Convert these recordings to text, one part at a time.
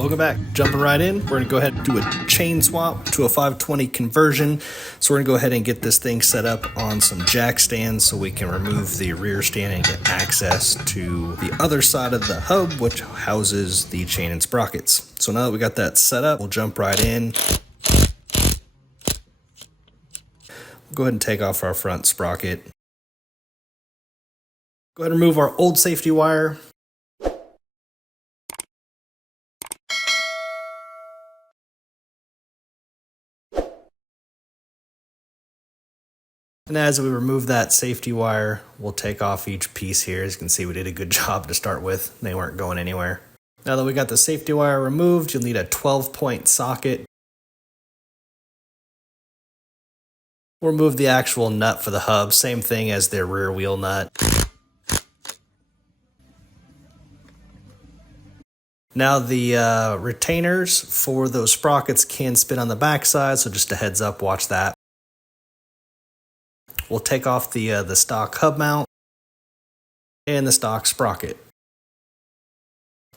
Welcome back. Jumping right in, we're going to go ahead and do a chain swap to a 520 conversion. So we're going to go ahead and get this thing set up on some jack stands so we can remove the rear stand and get access to the other side of the hub, which houses the chain and sprockets. So now that we got that set up, we'll jump right in. We'll go ahead and take off our front sprocket. Go ahead and remove our old safety wire. And as we remove that safety wire, we'll take off each piece here. As you can see, we did a good job to start with. They weren't going anywhere. Now that we got the safety wire removed, you'll need a 12-point socket. We'll remove the actual nut for the hub, same thing as their rear wheel nut. Now the retainers for those sprockets can spin on the backside, so just a heads up, watch that. We'll take off the stock hub mount and the stock sprocket.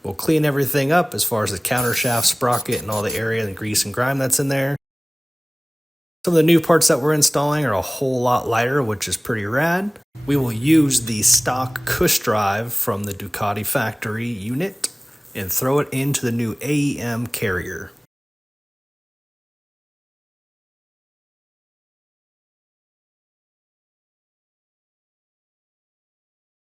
We'll clean everything up as far as the countershaft sprocket and all the area and grease and grime that's in there. Some of the new parts that we're installing are a whole lot lighter, which is pretty rad. We will use the stock cush drive from the Ducati factory unit and throw it into the new AEM carrier.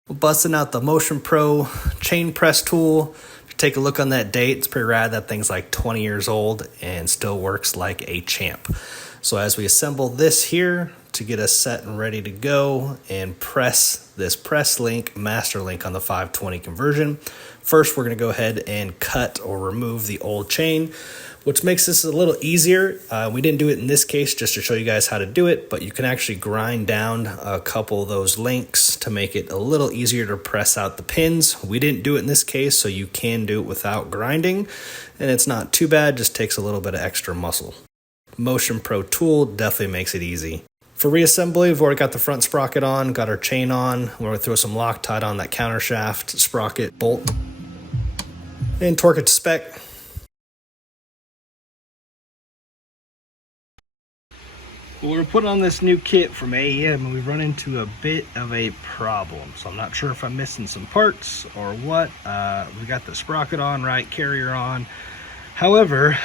We're busting out the Motion Pro chain press tool. Take a look on that date. It's pretty rad. That thing's like 20 years old and still works like a champ. So as we assemble this here to get us set and ready to go and press this press link, master link on the 520 conversion, first we're going to go ahead and cut or remove the old chain, which makes this a little easier. We didn't do it in this case just to show you guys how to do it, but you can actually grind down a couple of those links to make it a little easier to press out the pins. We didn't do it in this case, so you can do it without grinding, and it's not too bad, just takes a little bit of extra muscle. Motion Pro tool definitely makes it easy. For reassembly, we've already got the front sprocket on, got our chain on. We're going to throw some Loctite on that countershaft sprocket bolt and torque it to spec. Well, we're putting on this new kit from AEM and we've run into a bit of a problem. So I'm not sure if I'm missing some parts or what. We got the sprocket on, right, carrier on. However,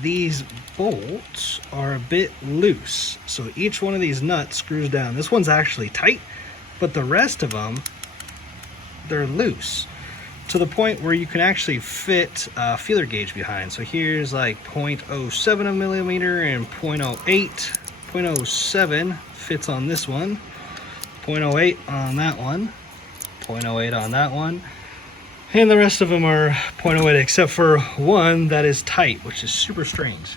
these bolts are a bit loose. So each one of these nuts screws down. This one's actually tight, but the rest of them, they're loose to the point where you can actually fit a feeler gauge behind. So here's like 0.07 millimeter and 0.08. 0.07 fits on this one, 0.08 on that one, 0.08 on that one, and the rest of them are 0.08 except for one that is tight, which is super strange.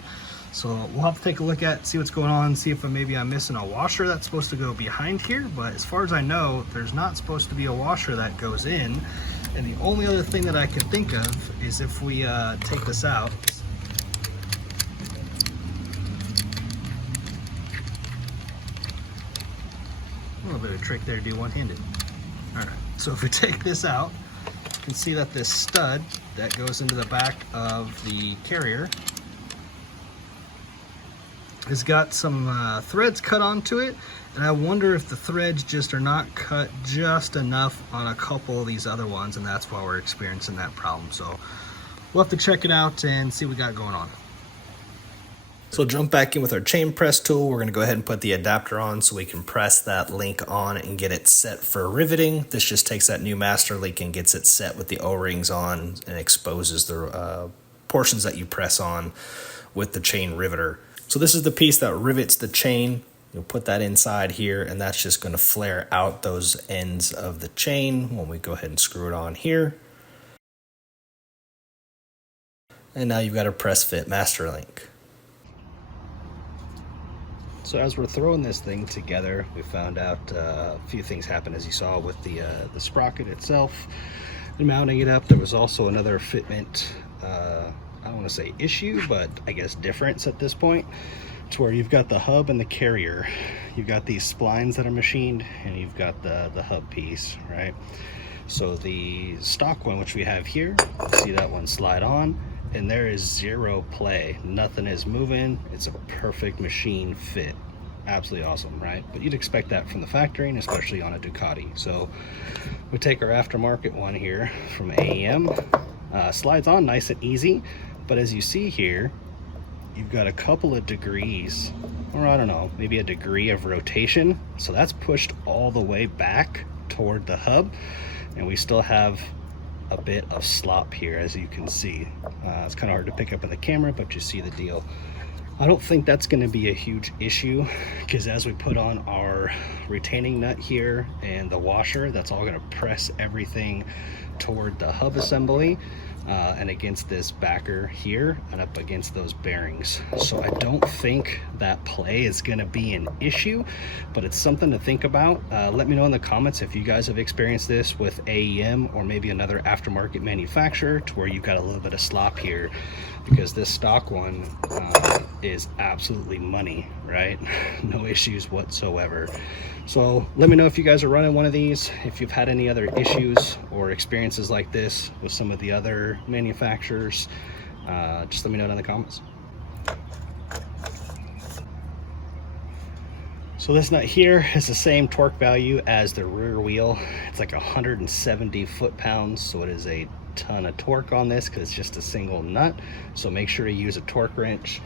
So we'll have to take a look at, see what's going on, see if maybe I'm missing a washer that's supposed to go behind here, but as far as I know, there's not supposed to be a washer that goes in. And the only other thing that I can think of is if we take this out. A little bit of a trick there to do one-handed. All right, so if we take this out, you can see that this stud that goes into the back of the carrier has got some threads cut onto it, and I wonder if the threads just are not cut just enough on a couple of these other ones, and that's why we're experiencing that problem. So we'll have to check it out and see what we got going on. So jump back in with our chain press tool. We're going to go ahead and put the adapter on so we can press that link on and get it set for riveting. This just takes that new master link and gets it set with the O-rings on and exposes the portions that you press on with the chain riveter. So this is the piece that rivets the chain. You'll put that inside here, and that's just going to flare out those ends of the chain when we go ahead and screw it on here. And now you've got a press fit master link. So as we're throwing this thing together, we found out a few things happened, as you saw with the sprocket itself. And mounting it up, there was also another fitment, I don't want to say issue, but I guess difference at this point. To where you've got the hub and the carrier. You've got these splines that are machined, and you've got the hub piece, right? So the stock one, which we have here, see that one slide on, and there is zero play. Nothing is moving. It's a perfect machine fit. Absolutely awesome, right? But you'd expect that from the factory, and especially on a Ducati. So we take our aftermarket one here from AEM. Slides on nice and easy, but as you see here, you've got a couple of degrees, or I don't know, maybe a degree of rotation. So that's pushed all the way back toward the hub, and we still have a bit of slop here, as you can see. It's kind of hard to pick up in the camera, but you see the deal. I don't think that's going to be a huge issue, because as we put on our retaining nut here and the washer, that's all going to press everything toward the hub assembly and against this backer here and up against those bearings. So I don't think that play is going to be an issue, but it's something to think about. Let me know in the comments if you guys have experienced this with AEM or maybe another aftermarket manufacturer to where you've got a little bit of slop here, because this stock one is absolutely money, right? No issues whatsoever. So let me know if you guys are running one of these, if you've had any other issues or experiences like this with some of the other manufacturers. Just let me know in the comments. So this nut here is the same torque value as the rear wheel. It's like 170 foot-pounds, so it is a ton of torque on this because it's just a single nut. So make sure to use a torque wrench.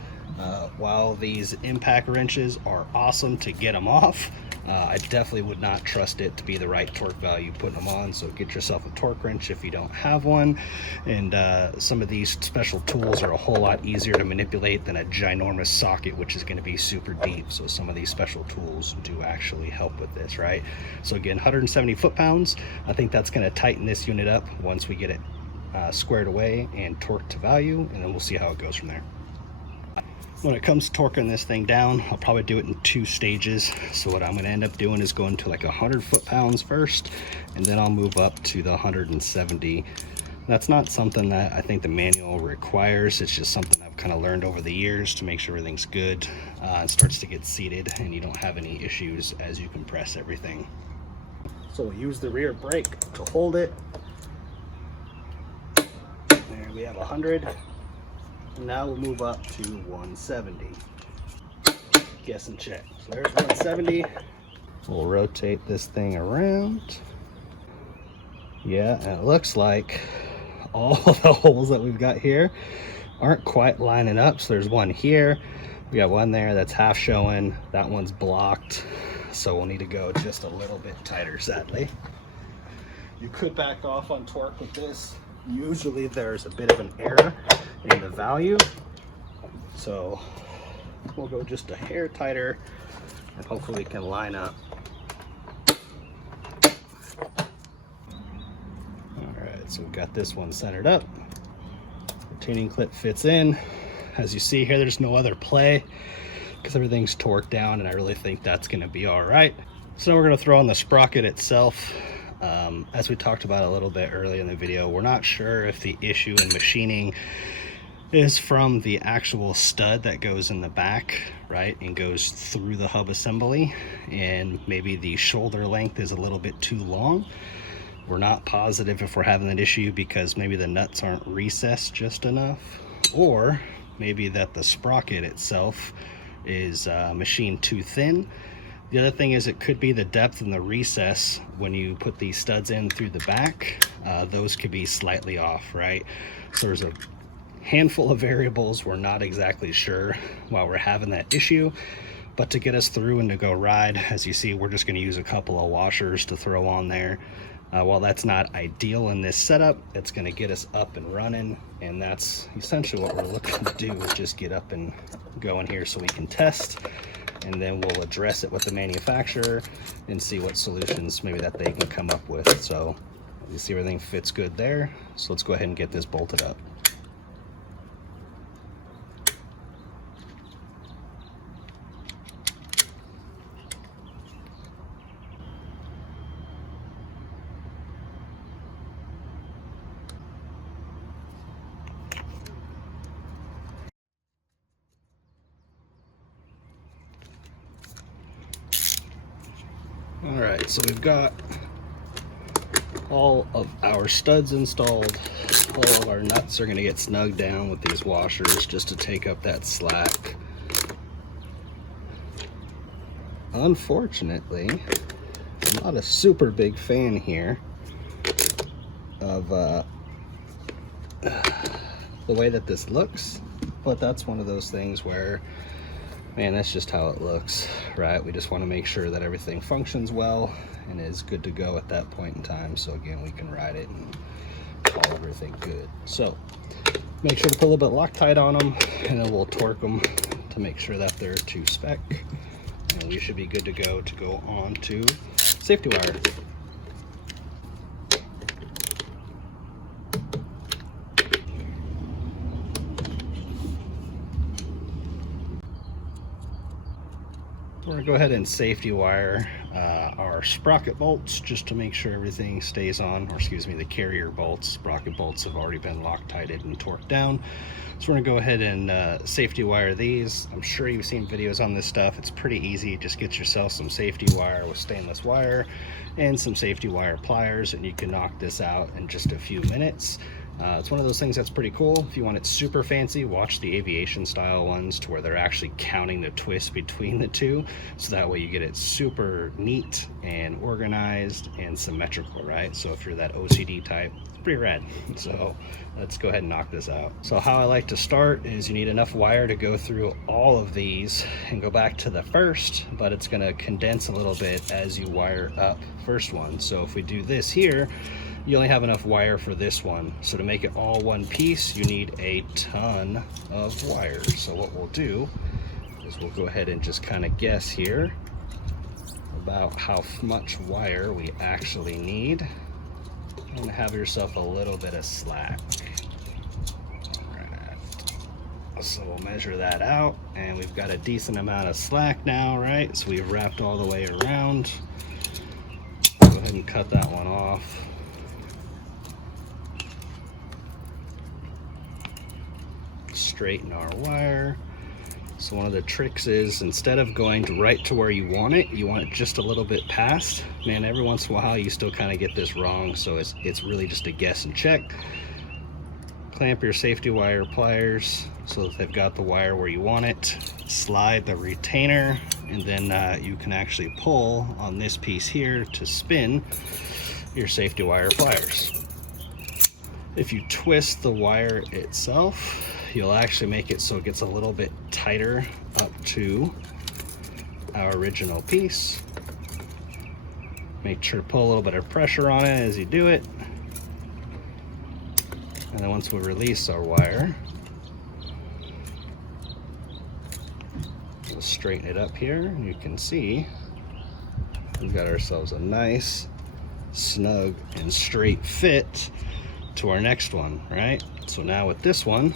While these impact wrenches are awesome to get them off, I definitely would not trust it to be the right torque value putting them on. So get yourself a torque wrench if you don't have one. And some of these special tools are a whole lot easier to manipulate than a ginormous socket, which is going to be super deep. So some of these special tools do actually help with this, right? So again, 170 foot-pounds. I think that's going to tighten this unit up once we get it squared away and torqued to value, and then we'll see how it goes from there. When it comes to torquing this thing down, I'll probably do it in 2 stages. So what I'm going to end up doing is going to like 100 foot-pounds first, and then I'll move up to the 170. That's not something that I think the manual requires. It's just something I've kind of learned over the years to make sure everything's good and starts to get seated and you don't have any issues as you compress everything. So we'll use the rear brake to hold it. There we have 100. Now we'll move up to 170. Guess and check. So there's 170. We'll rotate this thing around. Yeah, and it looks like all the holes that we've got here aren't quite lining up. So there's one here. We got one there that's half showing. That one's blocked. So we'll need to go just a little bit tighter, sadly. You could back off on torque with this. Usually there's a bit of an error in the value, so we'll go just a hair tighter and hopefully we can line up. All right, so we've got this one centered up. Retaining clip fits in. As you see here, there's no other play because everything's torqued down, and I really think that's going to be all right. So we're going to throw on the sprocket itself. As we talked about a little bit earlier in the video, we're not sure if the issue in machining is from the actual stud that goes in the back, right, and goes through the hub assembly, and maybe the shoulder length is a little bit too long. We're not positive if we're having that issue because maybe the nuts aren't recessed just enough, or maybe that the sprocket itself is machined too thin. The other thing is it could be the depth and the recess when you put these studs in through the back. Those could be slightly off, right? So there's a handful of variables we're not exactly sure while we're having that issue. But to get us through and to go ride, as you see, we're just going to use a couple of washers to throw on there. While that's not ideal in this setup, it's going to get us up and running, and that's essentially what we're looking to do, is just get up and go in here so we can test, and then we'll address it with the manufacturer and see what solutions maybe that they can come up with. So you see everything fits good there, so let's go ahead and get this bolted up. All right, so we've got all of our studs installed. All of our nuts are going to get snugged down with these washers just to take up that slack. Unfortunately, I'm not a super big fan here of the way that this looks, but that's one of those things where, man, that's just how it looks, right? We just want to make sure that everything functions well and is good to go at that point in time, so again we can ride it and call everything good. So make sure to put a little bit Loctite on them, and then we'll torque them to make sure that they're to spec, and we should be good to go on to safety wire. We're going to go ahead and safety wire our sprocket bolts just to make sure everything stays on, or excuse me, the carrier bolts. Sprocket bolts have already been Loctited and torqued down. So we're going to go ahead and safety wire these. I'm sure you've seen videos on this stuff. It's pretty easy. Just get yourself some safety wire with stainless wire and some safety wire pliers, and you can knock this out in just a few minutes. It's one of those things that's pretty cool. If you want it super fancy, watch the aviation style ones to where they're actually counting the twist between the two, so that way you get it super neat and organized and symmetrical, right? So if you're that OCD type, it's pretty rad. So let's go ahead and knock this out. So how I like to start is you need enough wire to go through all of these and go back to the first, but it's going to condense a little bit as you wire up first one. So if we do this here, you only have enough wire for this one. So to make it all one piece, you need a ton of wire. So what we'll do is we'll go ahead and just kind of guess here about how much wire we actually need, and have yourself a little bit of slack. Right. So we'll measure that out, and we've got a decent amount of slack now, right? So we've wrapped all the way around. Go ahead and cut that one off. Straighten our wire. So one of the tricks is, instead of going right to where you want it just a little bit past. Man, every once in a while you still kind of get this wrong, so it's really just a guess and check. Clamp your safety wire pliers so that they've got the wire where you want it. Slide the retainer, and then you can actually pull on this piece here to spin your safety wire pliers. If you twist the wire itself, you'll actually make it so it gets a little bit tighter up to our original piece. Make sure to pull a little bit of pressure on it as you do it. And then once we release our wire, we'll straighten it up here, and you can see we've got ourselves a nice, snug, and straight fit to our next one, right? So now with this one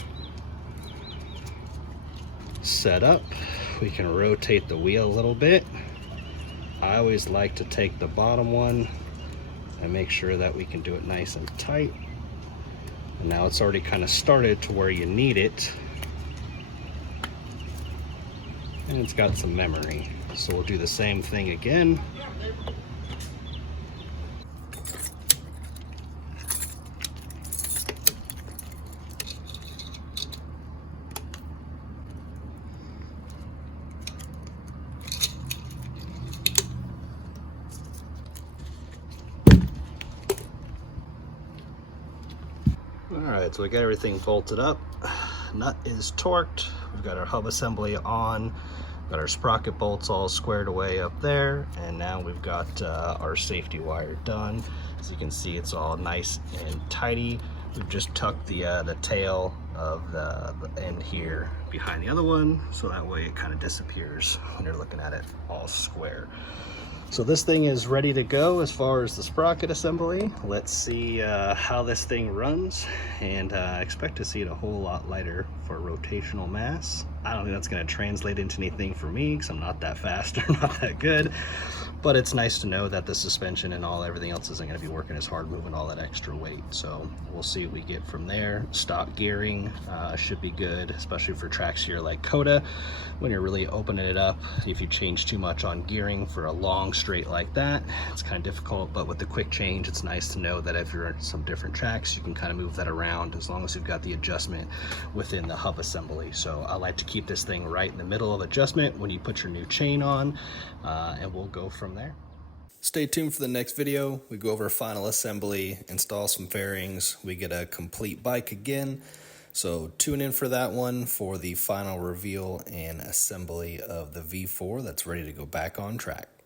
set up, we can rotate the wheel a little bit. I always like to take the bottom one and make sure that we can do it nice and tight. And now it's already kind of started to where you need it, and it's got some memory. So we'll do the same thing again. Alright, so we got everything bolted up. Nut is torqued. We've got our hub assembly on. Got our sprocket bolts all squared away up there. And now we've got our safety wire done. As you can see, it's all nice and tidy. We've just tucked the tail of the end here behind the other one, so that way it kind of disappears when you're looking at it all square. So this thing is ready to go as far as the sprocket assembly. Let's see how this thing runs, and I expect to see it a whole lot lighter for rotational mass I don't think that's going to translate into anything for me because I'm not that fast or not that good. But it's nice to know that the suspension and everything else isn't going to be working as hard, moving all that extra weight. So we'll see what we get from there. Stock gearing should be good, especially for tracks here like Coda. When you're really opening it up, if you change too much on gearing for a long straight like that, it's kind of difficult. But with the quick change, it's nice to know that if you're at some different tracks, you can kind of move that around as long as you've got the adjustment within the hub assembly. So I like to keep this thing right in the middle of adjustment when you put your new chain on, and we'll go from there. Stay tuned for the next video. We go over final assembly, install some fairings, we get a complete bike again. So tune in for that one for the final reveal and assembly of the V4 that's ready to go back on track.